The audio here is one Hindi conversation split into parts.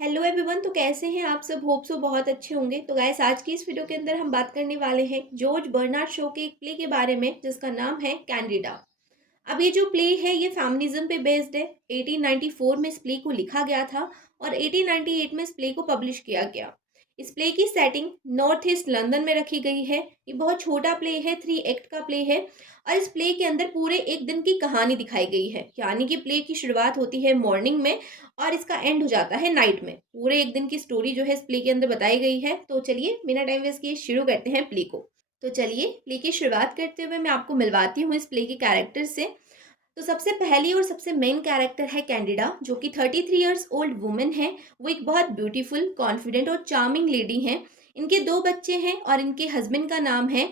Hello everyone. तो कैसे हैं आप सब? होप सो बहुत अच्छे होंगे। तो गाइस, आज की इस वीडियो के अंदर हम बात करने वाले हैं जॉर्ज बर्नार्ड शो के एक प्ले के बारे में जिसका नाम है कैंडिडा। अब ये जो प्ले है ये फेमिनिज्म पे बेस्ड है। 1894 में इस प्ले को लिखा गया था और 1898 में इस प्ले को पब्लिश किया गया। इस प्ले की सेटिंग नॉर्थ ईस्ट लंदन में रखी गई है। ये बहुत छोटा प्ले है, 3 एक्ट का प्ले है और इस प्ले के अंदर पूरे एक दिन की कहानी दिखाई गई है। यानी कि प्ले की शुरुआत होती है मॉर्निंग में और इसका एंड हो जाता है नाइट में। पूरे एक दिन की स्टोरी जो है इस प्ले के अंदर बताई गई है। तो चलिए बिना टाइम वेस्ट किए शुरू करते हैं प्ले को। तो चलिए प्ले की शुरुआत करते हुए मैं आपको मिलवाती हूँ इस प्ले के कैरेक्टर से। तो सबसे पहली और सबसे मेन कैरेक्टर है कैंडिडा, जो कि 33 इयर्स ओल्ड वुमेन है। वो एक बहुत ब्यूटीफुल, कॉन्फिडेंट और चार्मिंग लेडी हैं। इनके 2 बच्चे हैं और इनके हस्बैंड का नाम है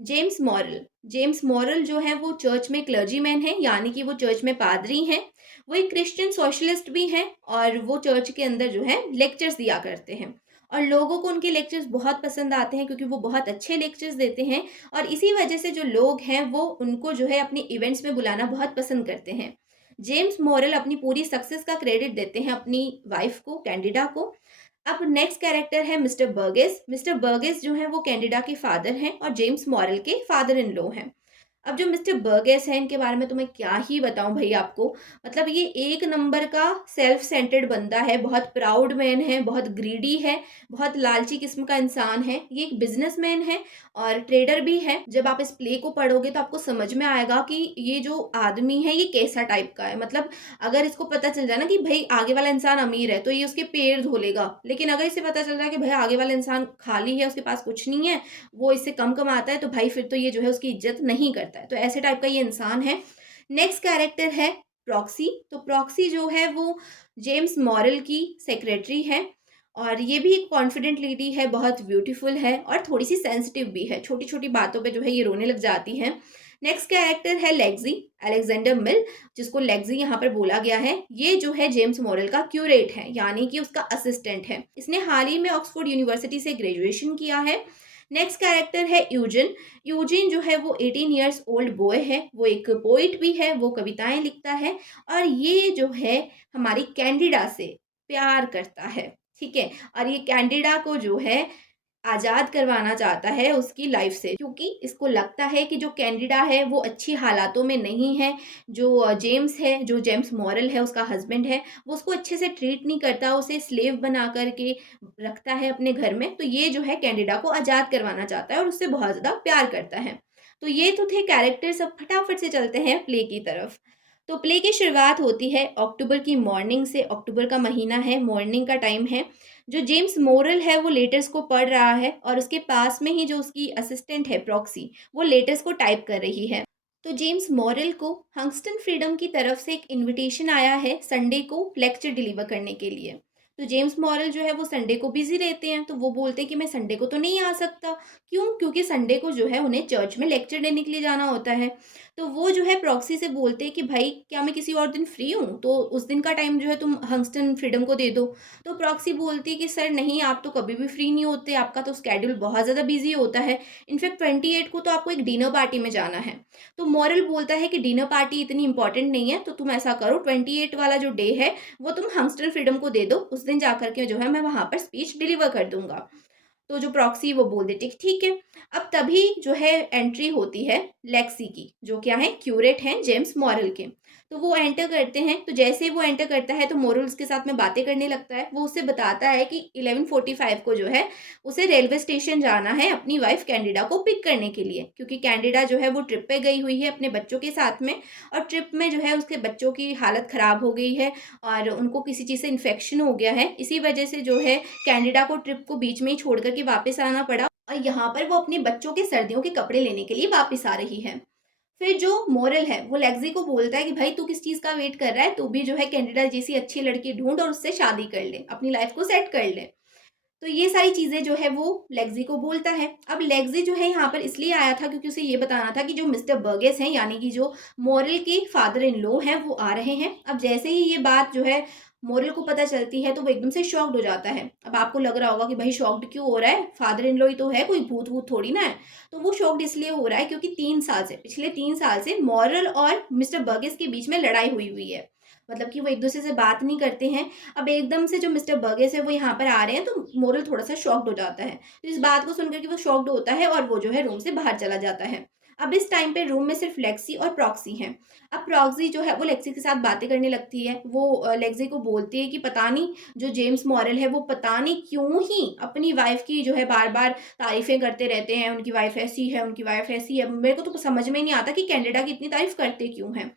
जेम्स मॉरल। जेम्स मॉरल जो है वो चर्च में क्लर्जीमैन है, यानी कि वो चर्च में पादरी हैं। वो एक क्रिश्चियन सोशलिस्ट भी हैं और वो चर्च के अंदर जो है लेक्चर्स दिया करते हैं और लोगों को उनके लेक्चर्स बहुत पसंद आते हैं क्योंकि वो बहुत अच्छे लेक्चर्स देते हैं। और इसी वजह से जो लोग हैं वो उनको जो है अपने इवेंट्स में बुलाना बहुत पसंद करते हैं। जेम्स मॉरल अपनी पूरी सक्सेस का क्रेडिट देते हैं अपनी वाइफ को, कैंडिडा को। अब नेक्स्ट कैरेक्टर है मिस्टर बर्गेस। मिस्टर बर्गेस जो है वो कैंडिडा के फादर हैं और जेम्स मॉरल के फादर इन लॉ हैं। अब जो मिस्टर बर्गेस हैं इनके बारे में तो मैं क्या ही बताऊं भाई आपको। मतलब ये एक नंबर का सेल्फ सेंटर्ड बंदा है, बहुत प्राउड मैन है, बहुत ग्रीडी है, बहुत लालची किस्म का इंसान है। ये एक बिजनेसमैन है और ट्रेडर भी है। जब आप इस प्ले को पढ़ोगे तो आपको समझ में आएगा कि ये जो आदमी है ये कैसा टाइप का है। मतलब अगर इसको पता चल जाए ना कि भाई आगे वाला इंसान अमीर है तो ये उसके पैर धो लेगा, लेकिन अगर इसे पता चल रहा है कि भाई आगे वाला इंसान खाली है, उसके पास कुछ नहीं है, वो इससे कम कमाता है, तो भाई फिर तो ये जो है उसकी इज्जत नहीं करता है। तो ऐसे टाइप का ये इंसान है। नेक्स्ट कैरेक्टर है प्रॉक्सी। तो प्रॉक्सी जो है वो जेम्स मॉरल की सेक्रेटरी है और ये भी एक कॉन्फिडेंट लेडी है, बहुत ब्यूटीफुल है और थोड़ी सी सेंसिटिव भी है। छोटी छोटी बातों पे जो है ये रोने लग जाती है। नेक्स्ट कैरेक्टर है लेग्जी, अलेक्जेंडर मिल, जिसको लेग्जी यहाँ पर बोला गया है। ये जो है जेम्स मॉरल का क्यूरेट है, यानी कि उसका असिस्टेंट है। इसने हाल ही में ऑक्सफोर्ड यूनिवर्सिटी से ग्रेजुएशन किया है। नेक्स्ट कैरेक्टर है यूजिन। यूजिन जो है वो 18 इयर्स ओल्ड बॉय है, वो एक पोइट भी है, वो कविताएं लिखता है और ये जो है हमारी कैंडिडा से प्यार करता है। ठीक है, और ये कैंडिडा को जो है आज़ाद करवाना चाहता है उसकी लाइफ से, क्योंकि इसको लगता है कि जो कैंडिडा है वो अच्छी हालातों में नहीं है। जो जेम्स है, जो जेम्स मॉरल है उसका हस्बैंड है, वो उसको अच्छे से ट्रीट नहीं करता, उसे स्लेव बना करके रखता है अपने घर में। तो ये जो है कैंडिडा को आज़ाद करवाना चाहता है और उससे बहुत ज़्यादा प्यार करता है। तो ये तो थे कैरेक्टर्स। अब फटाफट से चलते हैं प्ले की तरफ। तो प्ले की शुरुआत होती है अक्टूबर की मॉर्निंग से। अक्टूबर का महीना है, मॉर्निंग का टाइम है। जो जेम्स मोरल है वो लेटर्स को पढ़ रहा है और उसके पास में ही जो उसकी असिस्टेंट है प्रॉक्सी, वो लेटर्स को टाइप कर रही है। तो जेम्स मॉरल को हंगस्टन फ्रीडम की तरफ से एक इनविटेशन आया है संडे को लेक्चर डिलीवर करने के लिए। तो जेम्स मॉरल जो है वो संडे को बिजी रहते हैं, तो वो बोलते हैं कि मैं संडे को तो नहीं आ सकता। क्यों? क्योंकि संडे को जो है उन्हें चर्च में लेक्चर देने के लिए जाना होता है। तो वो जो है प्रॉक्सी से बोलते हैं कि भाई क्या मैं किसी और दिन फ्री हूँ, तो उस दिन का टाइम जो है तुम हंगस्टन फ्रीडम को दे दो। तो प्रॉक्सी बोलती है कि सर नहीं, आप तो कभी भी फ्री नहीं होते, आपका तो स्केड्यूल बहुत ज़्यादा बिजी होता है। इनफैक्ट 28 को तो आपको एक डिनर पार्टी में जाना है। तो मॉरल बोलता है कि डिनर पार्टी इतनी इंपॉर्टेंट नहीं है, तो तुम ऐसा करो 28 वाला जो डे है वो तुम हंगस्टन फ्रीडम को दे दो, उस दिन जाकर के जो है मैं वहाँ पर स्पीच डिलीवर कर दूंगा। तो जो प्रॉक्सी वो बोल देती ठीक है। अब तभी जो है एंट्री होती है लेक्सी की, जो क्या है क्यूरेट हैं जेम्स मॉरल के। तो वो एंटर करते हैं। तो जैसे ही वो एंटर करता है तो मॉरल उसके साथ में बातें करने लगता है। वो उसे बताता है कि 11:45 को जो है उसे रेलवे स्टेशन जाना है अपनी वाइफ कैंडिडा को पिक करने के लिए, क्योंकि कैंडिडा जो है वो ट्रिप पे गई हुई है अपने बच्चों के साथ में और ट्रिप में जो है उसके बच्चों की हालत ख़राब हो गई है और उनको किसी चीज़ से इन्फेक्शन हो गया है। इसी वजह से जो है कैंडिडा को ट्रिप को बीच में ही छोड़ कर के वापस आना पड़ा और यहाँ पर वो अपने बच्चों के सर्दियों के कपड़े लेने के लिए वापस आ रही है। फिर जो मोरल है वो लेग्जी को बोलता है कि भाई तू किस चीज़ का वेट कर रहा है, तू भी जो है कैंडिडा जैसी अच्छी लड़की ढूंढ और उससे शादी कर ले, अपनी लाइफ को सेट कर ले। तो ये सारी चीज़ें जो है वो लेग्जी को बोलता है। अब लेग्जी जो है यहाँ पर इसलिए आया था क्योंकि उसे ये बताना था कि जो मिस्टर बर्गेस हैं, यानी कि जो मोरल के फादर इन लॉ हैं, वो आ रहे हैं। अब जैसे ही ये बात जो है मोरल को पता चलती है तो वो एकदम से शॉक्ड हो जाता है। अब आपको लग रहा होगा कि भाई शॉक्ड क्यों हो रहा है, फादर इन लॉ ही तो है, कोई भूत वूत थोड़ी ना है। तो वो शॉक्ड इसलिए हो रहा है क्योंकि 3 साल से, पिछले 3 साल से मॉरल और मिस्टर बर्गेस के बीच में लड़ाई हुई हुई है। मतलब कि वो एक दूसरे से बात नहीं करते हैं। अब एकदम से जो मिस्टर बर्गेस है वो यहाँ पर आ रहे हैं, तो मोरल थोड़ा सा शॉक्ड हो जाता है। तो इस बात को सुनकर के वो शॉक्ड होता है और वो जो है रूम से बाहर चला जाता है। अब इस टाइम पे रूम में सिर्फ लेक्सी और प्रॉक्सी हैं। अब प्रॉक्सी जो है वो लेक्सी के साथ बातें करने लगती है। वो लेक्सी को बोलती है कि पता नहीं जो जेम्स मॉरल है वो पता नहीं क्यों ही अपनी वाइफ की जो है बार बार तारीफें करते रहते हैं, उनकी वाइफ ऐसी है, उनकी वाइफ ऐसी है। मेरे को तो समझ में ही नहीं आता कि कैनेडा की इतनी तारीफ करते क्यों हैं।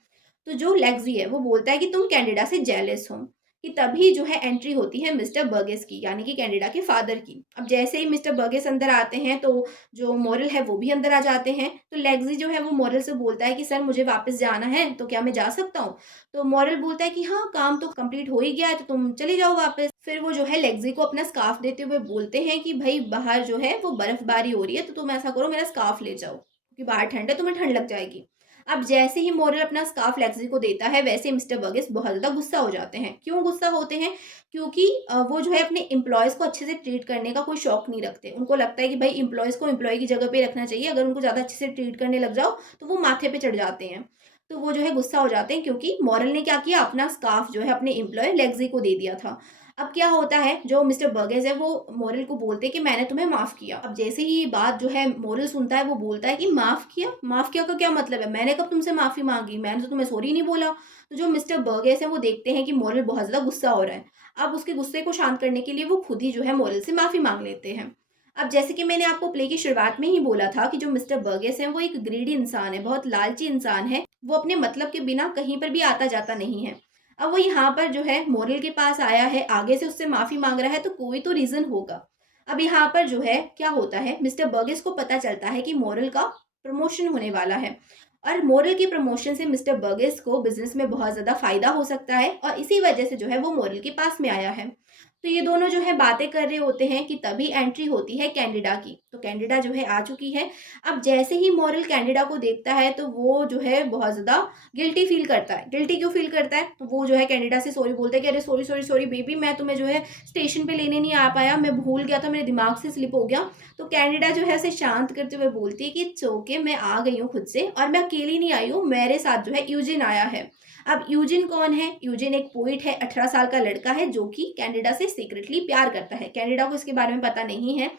तो जो लेक्सी है वो बोलता है कि तुम कैनेडा से जेलस हो। कि तभी जो है एंट्री होती है मिस्टर बर्गेस की, यानी कि कैनेडा के फादर की। अब जैसे ही मिस्टर बर्गेस अंदर आते हैं तो जो मॉरल है वो भी अंदर आ जाते हैं। तो लेक्सी जो है वो मॉरल से बोलता है कि सर मुझे वापस जाना है, तो क्या मैं जा सकता हूँ? तो मॉरल बोलता है कि हाँ, काम तो कंप्लीट हो ही गया है, तो तुम चले जाओ वापस। फिर वो जो है लेक्सी को अपना स्कार्फ देते हुए बोलते हैं कि भाई बाहर जो है वो बर्फबारी हो रही है, तो तुम ऐसा करो मेरा स्कार्फ ले जाओ, क्योंकि बाहर ठंड है, तुम्हें ठंड लग जाएगी। अब जैसे ही मॉरल अपना स्कार्फ लेक्सी को देता है, वैसे ही मिस्टर बर्गेस बहुत ज़्यादा गुस्सा हो जाते हैं। क्यों गुस्सा होते हैं? क्योंकि वो जो है अपने एम्प्लॉइज़ को अच्छे से ट्रीट करने का कोई शौक नहीं रखते। उनको लगता है कि भाई एम्प्लॉइज़ को एम्प्लॉयी की जगह पे रखना चाहिए, अगर उनको ज़्यादा अच्छे से ट्रीट करने लग जाओ, तो वो माथे पे चढ़ जाते हैं। तो वो जो है गुस्सा हो जाते हैं, क्योंकि मॉरल ने क्या किया, अपना स्कार्फ जो है अपने एम्प्लॉयी लेक्सी को दे दिया था। अब क्या होता है, जो मिस्टर बर्गेस है वो मॉरल को बोलते हैं कि मैंने तुम्हें माफ़ किया। अब जैसे ही ये बात जो है मॉरल सुनता है, वो बोलता है कि माफ़ किया? माफ़ किया का क्या मतलब है? मैंने कब तुमसे माफ़ी माँगी? मैंने तो तुम्हें सॉरी नहीं बोला। तो जो मिस्टर बर्गेस है वो देखते हैं कि मॉरल बहुत ज़्यादा गुस्सा हो रहा है। अब उसके गुस्से को शांत करने के लिए वो खुद ही जो है मॉरल से माफ़ी माँग लेते हैं। अब जैसे कि मैंने आपको प्ले की शुरुआत में ही बोला था कि जो मिस्टर बर्गेस हैं वो एक ग्रीडी इंसान है, बहुत लालची इंसान है। वो अपने मतलब के बिना कहीं पर भी आता-जाता नहीं है। अब वो यहाँ पर जो है मॉरल के पास आया है, आगे से उससे माफ़ी माँग रहा है, तो कोई तो रीज़न होगा। अब यहाँ पर जो है क्या होता है, मिस्टर बर्गेस को पता चलता है कि मॉरल का प्रमोशन होने वाला है। और मॉरल के प्रमोशन से मिस्टर बर्गेस को बिज़नेस में बहुत ज़्यादा फ़ायदा हो सकता है, और इसी वजह से जो है वो मॉरल के पास में आया है। तो ये दोनों जो है बातें कर रहे होते हैं कि तभी एंट्री होती है कैनेडा की। तो कैनेडा जो है आ चुकी है। अब जैसे ही मॉरल कैनेडा को देखता है तो वो जो है बहुत ज़्यादा गिल्टी फ़ील करता है। गिल्टी क्यों फ़ील करता है? तो वो जो है कैनेडा से सॉरी बोलता है कि अरे सॉरी, सॉरी, सॉरी बेबी, मैं तुम्हें जो है स्टेशन पे लेने नहीं आ पाया, मैं भूल गया था, मेरे दिमाग से स्लिप हो गया। तो कैनेडा जो है उसे शांत करते हुए बोलती है कि इट्स ओके, मैं आ गई हूँ खुद से, और मैं अकेली नहीं आई हूँ, मेरे साथ जो है यूजिन आया है। अब यूजिन कौन है? यूजिन एक पोइट है, 18 साल का लड़का है जो कि कैनेडा से सीक्रेटली प्यार करता है। कैनेडा को इसके बारे में पता नहीं है।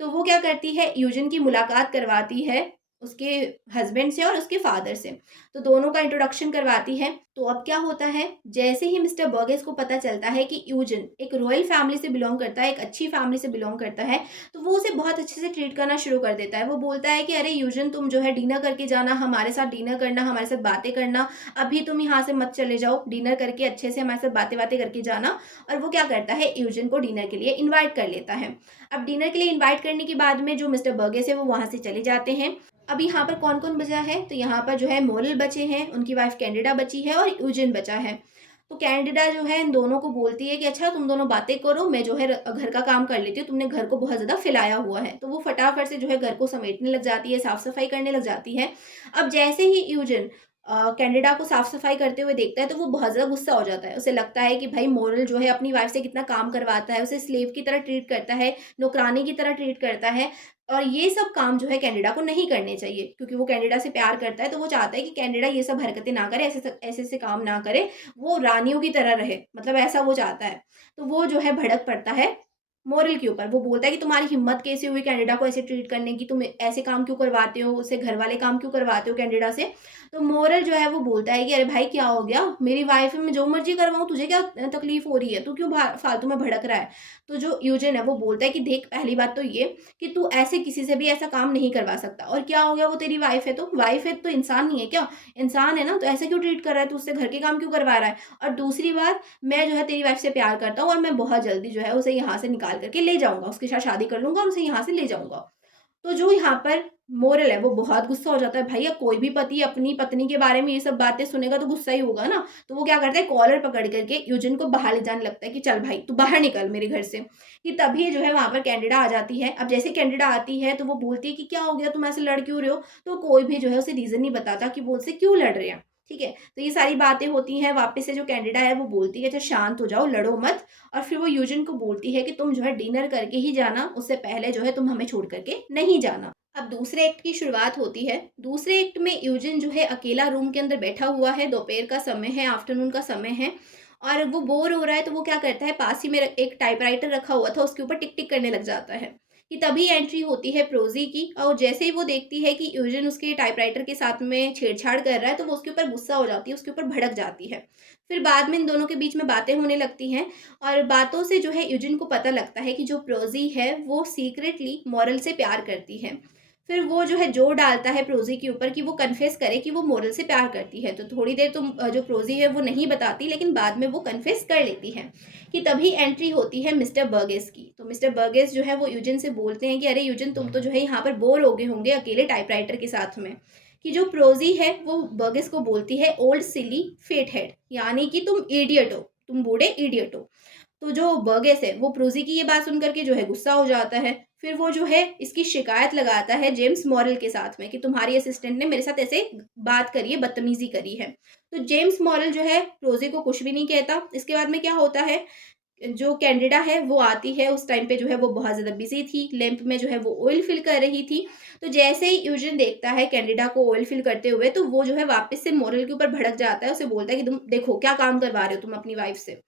तो वो क्या करती है, यूजिन की मुलाकात करवाती है उसके हस्बैंड से और उसके फादर से। तो दोनों का इंट्रोडक्शन करवाती है। तो अब क्या होता है, जैसे ही मिस्टर बर्गेस को पता चलता है कि यूजिन एक रॉयल फैमिली से बिलोंग करता है, एक अच्छी फैमिली से बिलोंग करता है, तो वो उसे बहुत अच्छे से ट्रीट करना शुरू कर देता है। वो बोलता है कि अरे यूजिन, तुम जो है डिनर करके जाना, हमारे साथ डिनर करना, हमारे साथ बातें करना। अभी तुम यहाँ से मत चले जाओ, डिनर करके अच्छे से हमारे साथ बातें-वातें करके जाना। और वो क्या करता है, यूजिन को डिनर के लिए इनवाइट कर लेता है। अब डिनर के लिए इनवाइट करने के बाद में जो मिस्टर बर्गेस है वो वहाँ से चले जाते हैं। अब यहाँ पर कौन-कौन बचा है? तो यहाँ पर जो है मॉरल बचे हैं, उनकी वाइफ कैनेडा बची है और यूजिन बचा है। तो कैनेडा जो है इन दोनों को बोलती है कि अच्छा तुम दोनों बातें करो, मैं जो है घर का काम कर लेती हूँ, तुमने घर को बहुत ज़्यादा फैलाया हुआ है। तो वो फटाफट से जो है घर को समेटने लग जाती है, साफ-सफाई करने लग जाती है। अब जैसे ही यूजिन कैनेडा को साफ-सफाई करते हुए देखता है तो वो बहुत ज़्यादा गुस्सा हो जाता है। उसे लगता है कि भाई मॉरल जो है अपनी वाइफ से कितना काम करवाता है, उसे स्लेव की तरह ट्रीट करता है, नौकरानी की तरह ट्रीट करता है, और ये सब काम जो है कैनेडा को नहीं करने चाहिए, क्योंकि वो कैनेडा से प्यार करता है। तो वो चाहता है कि कैनेडा ये सब हरकतें ना करे, ऐसे-ऐसे काम ना करे, वो रानियों की तरह रहे, मतलब ऐसा वो चाहता है। तो वो जो है भड़क पड़ता है मॉरल के ऊपर। वो बोलता है कि तुम्हारी हिम्मत कैसे हुई कैनेडा को ऐसे ट्रीट करने की? तुम ऐसे काम क्यों करवाते हो? उससे घर वाले काम क्यों करवाते हो कैनेडा से? तो मॉरल जो है वो बोलता है कि अरे भाई क्या हो गया? मेरी वाइफ है, मैं जो मर्ज़ी करवाऊँ, तुझे क्या तकलीफ़ हो रही है? तू क्यों भा फालतू में भड़क रहा है? तो जो यूजेन है वो बोलता है कि देख, पहली बात तो ये कि तू ऐसे किसी से भी ऐसा काम नहीं करवा सकता, और क्या हो गया, वो तेरी वाइफ है तो? वाइफ है तो इंसान नहीं है क्या? इंसान है ना, तो ऐसे क्यों ट्रीट कर रहा है? तू उससे घर के काम क्यों करवा रहा है? और दूसरी बात, मैं जो है तेरी वाइफ से प्यार करता हूँ और मैं बहुत जल्दी जो है उसे यहाँ से निकाल कर के ले जाऊँगा, उसके साथ शादी कर लूँगा और उसे यहाँ से ले जाऊँगा। तो जो यहाँ पर मोरल है वो बहुत गुस्सा हो जाता है। भैया कोई भी पति अपनी पत्नी के बारे में ये सब बातें सुनेगा तो गुस्सा ही होगा ना। तो वो क्या करता है, कॉलर पकड़ करके यूजिन को बाहर ले जाने लगता है कि चल भाई तू बाहर निकल मेरे घर से। कि तभी जो है वहाँ पर कैनेडा आ जाती है। अब जैसे कैनेडा आती है तो वो बोलती है कि क्या हो गया, तुम ऐसे लड़ क्यों रहे हो? तो कोई भी जो है उसे रीज़न नहीं बताता कि वो उससे क्यों लड़ रहे हैं। ठीक है? तो ये सारी बातें होती हैं, वापस से जो कैंडिडा है वो बोलती है, अच्छा शांत हो जाओ, लड़ो मत। और फिर वो यूजिन को बोलती है कि तुम जो है डिनर करके ही जाना, उससे पहले जो है तुम हमें छोड़ कर के नहीं जाना। अब दूसरे एक्ट की शुरुआत होती है। दूसरे एक्ट में यूजिन जो है अकेला रूम के अंदर बैठा हुआ है, दोपहर का समय है, आफ्टरनून का समय है और वो बोर हो रहा है, तो वो क्या करता है, पास ही में एक टाइपराइटर रखा हुआ था, उसके ऊपर टिक-टिक करने लग जाता है। कि तभी एंट्री होती है प्रोज़ी की और जैसे ही वो देखती है कि यूजिन उसके टाइपराइटर के साथ में छेड़छाड़ कर रहा है, तो वो उसके ऊपर गुस्सा हो जाती है, उसके ऊपर भड़क जाती है। फिर बाद में इन दोनों के बीच में बातें होने लगती हैं और बातों से जो है यूजिन को पता लगता है कि जो प्रोज़ी है, वो सीक्रेटली मोरल से प्यार करती है। फिर वो जो है ज़ोर डालता है प्रोज़ी के ऊपर कि वो कन्फेस करे कि वो मोरल से प्यार करती है। तो थोड़ी देर तो जो प्रोज़ी है वो नहीं बताती, लेकिन बाद में वो कन्फेस कर लेती है। कि तभी एंट्री होती है मिस्टर बर्गेस की। तो मिस्टर बर्गेस जो है वो यूजिन से बोलते हैं कि अरे यूजिन, तुम तो जो है यहाँ पर बोर हो गए होंगे अकेले टाइपराइटर के साथ में। कि जो प्रोज़ी है वो बर्गेस को बोलती है ओल्ड सिली फेट हेड, यानी कि तुम इडियट हो, तुम बूढ़े इडियट हो। तो जो बर्गेस है वो प्रोज़ी की ये बात सुन कर के जो है गुस्सा हो जाता है। फिर वो जो है इसकी शिकायत लगाता है जेम्स मॉरेल के साथ में कि तुम्हारी असिस्टेंट ने मेरे साथ ऐसे बात करी है, बदतमीज़ी करी है। तो जेम्स मॉरेल जो है प्रोज़ी को कुछ भी नहीं कहता। इसके बाद में क्या होता है, जो कैंडिडा है वो आती है, उस टाइम पे जो है वो बहुत ज़्यादा बिज़ी थी, लैंप में जो है वो ऑयल फिल कर रही थी। तो जैसे ही यूजिन देखता है कैंडिडा को ऑयल फिल करते हुए, तो वो जो है वापस से मोरल के ऊपर भड़क जाता है, उसे बोलता है कि तुम देखो क्या काम करवा रहे हो तुम अपनी वाइफ़ से।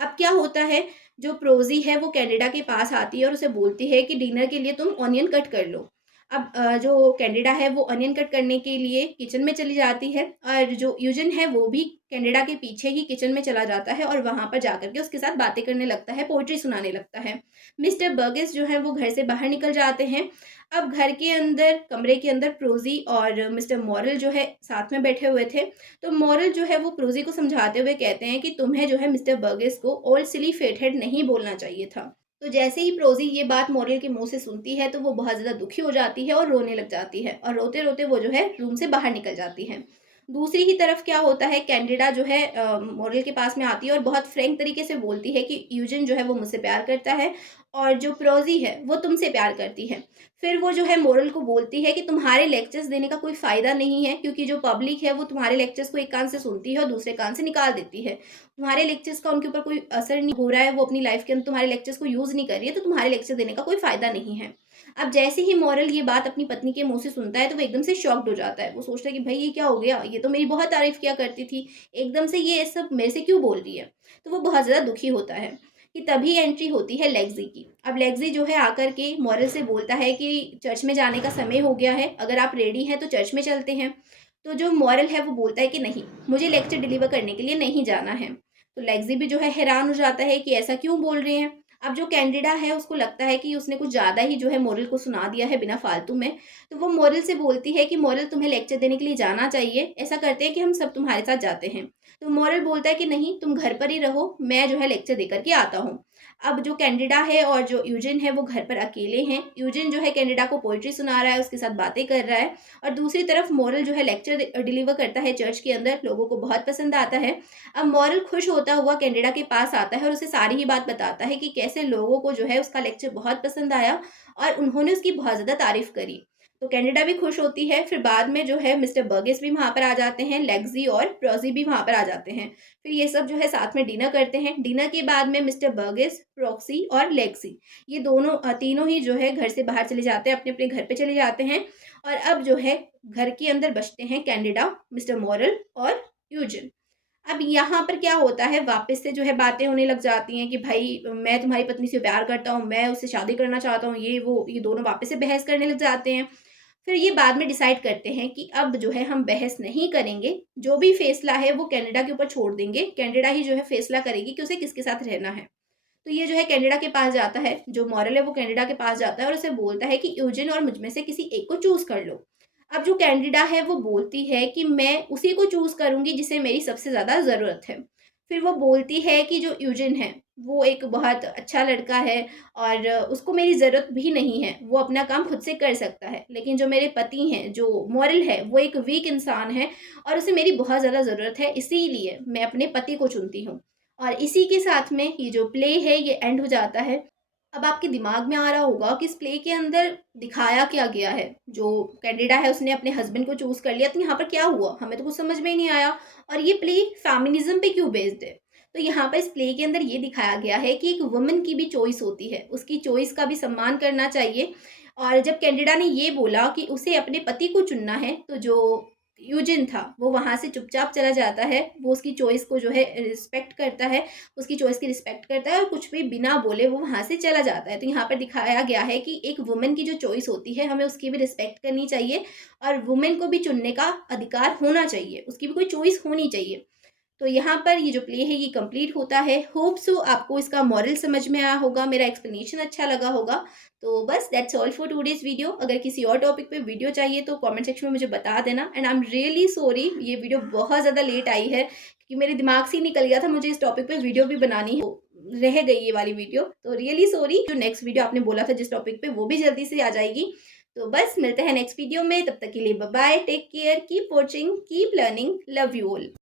अब क्या होता है, जो प्रोज़ी है वो कैंडिडा के पास आती है और उसे बोलती है कि डिनर के लिए तुम ऑनियन कट कर लो। अब जो कैंडिडा है वो ऑनियन कट करने के लिए किचन में चली जाती है और जो यूजिन है वो भी कैंडिडा के पीछे ही किचन में चला जाता है और वहाँ पर जाकर के उसके साथ बातें करने लगता है, पोएट्री सुनाने लगता है। मिस्टर बर्गेस जो है वो घर से बाहर निकल जाते हैं। अब घर के अंदर, कमरे के अंदर प्रोज़ी और मिस्टर मॉरेल जो है साथ में बैठे हुए थे। तो मॉरल जो है वो प्रोज़ी को समझाते हुए कहते हैं कि तुम्हें जो है मिस्टर बर्गेस को ओल्ड सिली फेटहेड नहीं बोलना चाहिए था। तो जैसे ही प्रोज़ी ये बात मॉरल के मुँह से सुनती है, तो वो बहुत ज़्यादा दुखी हो जाती है और रोने लग जाती है और रोते-रोते वो जो है रूम से बाहर निकल जाती है। दूसरी ही तरफ क्या होता है, कैंडिडा जो है मॉरल के पास में आती है और बहुत फ्रैंक तरीके से बोलती है कि यूजिन जो है वो मुझसे प्यार करता है और जो प्रोज़ी है वो तुमसे प्यार करती है। फिर वो जो है मोरल को बोलती है कि तुम्हारे लेक्चर्स देने का कोई फ़ायदा नहीं है, क्योंकि जो पब्लिक है वो तुम्हारे लेक्चर्स को एक कान से सुनती है और दूसरे कान से निकाल देती है। तुम्हारे लेक्चर्स का उनके ऊपर कोई असर नहीं हो रहा है, वो अपनी लाइफ़ के अंदर तुम्हारे लेक्चर्स को यूज़ नहीं कर रही है, तो तुम्हारे लेक्चर देने का कोई फ़ायदा नहीं है। अब जैसे ही मोरल ये बात अपनी पत्नी के मुँह से सुनता है, तो वो एकदम से शॉक्ड हो जाता है। वो सोचता है कि भई ये क्या हो गया? ये तो मेरी बहुत तारीफ़ किया करती थी, एकदम से ये सब मेरे से क्यों बोल रही है? तो वो बहुत ज़्यादा दुखी होता है। कि तभी एंट्री होती है लेग्ज़ी की। अब लेग्ज़ी जो है आकर के मॉरल से बोलता है कि चर्च में जाने का समय हो गया है, अगर आप रेडी हैं तो चर्च में चलते हैं। तो जो मॉरल है वो बोलता है कि नहीं, मुझे लेक्चर डिलीवर करने के लिए नहीं जाना है। तो लेग्ज़ी भी जो है हैरान हो जाता है कि ऐसा क्यों बोल रहे हैं। अब जो कैंडिडा है उसको लगता है कि उसने कुछ ज़्यादा ही जो है मॉरल को सुना दिया है बिना फालतू में। तो वो मॉरल से बोलती है कि मॉरल, तुम्हें लेक्चर देने के लिए जाना चाहिए, ऐसा करते हैं कि हम सब तुम्हारे साथ जाते हैं। तो मॉरल बोलता है कि नहीं, तुम घर पर ही रहो, मैं जो है लेक्चर देकर के आता हूँ। अब जो कैंडिडा है और जो यूजिन है वो घर पर अकेले हैं। यूजिन जो है कैंडिडा को पोएट्री सुना रहा है, उसके साथ बातें कर रहा है और दूसरी तरफ मॉरल जो है लेक्चर डिलीवर करता है चर्च के अंदर, लोगों को बहुत पसंद आता है। अब मॉरल खुश होता हुआ कैंडिडा के पास आता है और उसे सारी ही बात बताता है कि कैसे लोगों को जो है उसका लेक्चर बहुत पसंद आया और उन्होंने उसकी बहुत ज़्यादा तारीफ़ करी। तो कैनेडा भी खुश होती है, फिर बाद में जो है मिस्टर बर्गेस भी वहाँ पर आ जाते हैं, लेग्ज़ी और प्रोज़ी भी वहाँ पर आ जाते हैं। फिर ये सब जो है साथ में डिनर करते हैं। डिनर के बाद में मिस्टर बर्गेस, प्रॉक्सी और लेग्ज़ी, ये दोनों तीनों ही जो है घर से बाहर चले जाते हैं, अपने-अपने घर पे चले जाते हैं और अब जो है घर के अंदर बचते हैं कैंडिडा, मिस्टर मॉरल और यूजिन। अब यहाँ पर क्या होता है, वापस से जो है बातें होने लग जाती हैं कि भाई मैं तुम्हारी पत्नी से प्यार करता हूँ, मैं उससे शादी करना चाहता हूँ, ये वो, ये दोनों वापस से बहस करने लग जाते हैं। फिर ये बाद में डिसाइड करते हैं कि अब जो है हम बहस नहीं करेंगे, जो भी फैसला है वो कैनेडा के ऊपर छोड़ देंगे, कैनेडा ही जो है फैसला करेगी कि उसे किसके साथ रहना है। तो ये जो है कैनेडा के पास जाता है, जो मॉरल है वो कैनेडा के पास जाता है और उसे बोलता है कि यूजिन और मुझ में से किसी एक को चूज़ कर लो। अब जो कैंडिडा है वो बोलती है कि मैं उसी को चूज़ करूँगी जिसे मेरी सबसे ज़्यादा ज़रूरत है। फिर वो बोलती है कि जो यूजिन है, वो एक बहुत अच्छा लड़का है और उसको मेरी ज़रूरत भी नहीं है, वो अपना काम खुद से कर सकता है। लेकिन जो मेरे पति हैं, जो मॉरल है, वो एक वीक इंसान है और उसे मेरी बहुत ज़्यादा ज़रूरत है, इसीलिए मैं अपने पति को चुनती हूँ। और इसी के साथ में ये जो प्ले है ये एंड हो जाता है। अब आपके दिमाग में आ रहा होगा कि इस प्ले के अंदर दिखाया क्या गया है। जो कैंडिडा है उसने अपने हस्बैंड को चूज़ कर लिया, तो यहाँ पर क्या हुआ? हमें तो कुछ समझ में ही नहीं आया और ये प्ले फेमिनिज़्म पे क्यों बेस्ड है? तो यहाँ पर इस प्ले के अंदर ये दिखाया गया है कि एक वुमन की भी चॉइस होती है, उसकी चॉइस का भी सम्मान करना चाहिए। और जब कैंडिडा ने ये बोला कि उसे अपने पति को चुनना है, तो जो यूजिन था, वो वहाँ से चुपचाप चला जाता है। वो उसकी चॉइस को जो है रिस्पेक्ट करता है, उसकी चॉइस की रिस्पेक्ट करता है और कुछ भी बिना बोले वो वहाँ से चला जाता है। तो यहाँ पर दिखाया गया है कि एक वुमन की जो चॉइस होती है, हमें उसकी भी रिस्पेक्ट करनी चाहिए और वुमेन को भी चुनने का अधिकार होना चाहिए, उसकी भी कोई चॉइस होनी चाहिए। तो यहाँ पर ये जो प्ले है ये कंप्लीट होता है। होप सो आपको इसका मॉरल समझ में आया होगा, मेरा एक्सप्लेनेशन अच्छा लगा होगा। तो बस that's all for today's video. अगर किसी और टॉपिक पे वीडियो चाहिए तो कमेंट सेक्शन में मुझे बता देना। And I am really sorry, ये वीडियो बहुत ज़्यादा लेट आई है क्योंकि मेरे दिमाग से ही निकल गया था मुझे इस टॉपिक पे वीडियो भी बनानी है, रह गई ये वाली वीडियो। तो रियली सॉरी। जो नेक्स्ट वीडियो आपने बोला था जिस टॉपिक पे, वो भी जल्दी से आ जाएगी। तो बस मिलते हैं नेक्स्ट वीडियो में, तब तक के लिए bye bye, take care, keep watching, keep learning, love you all.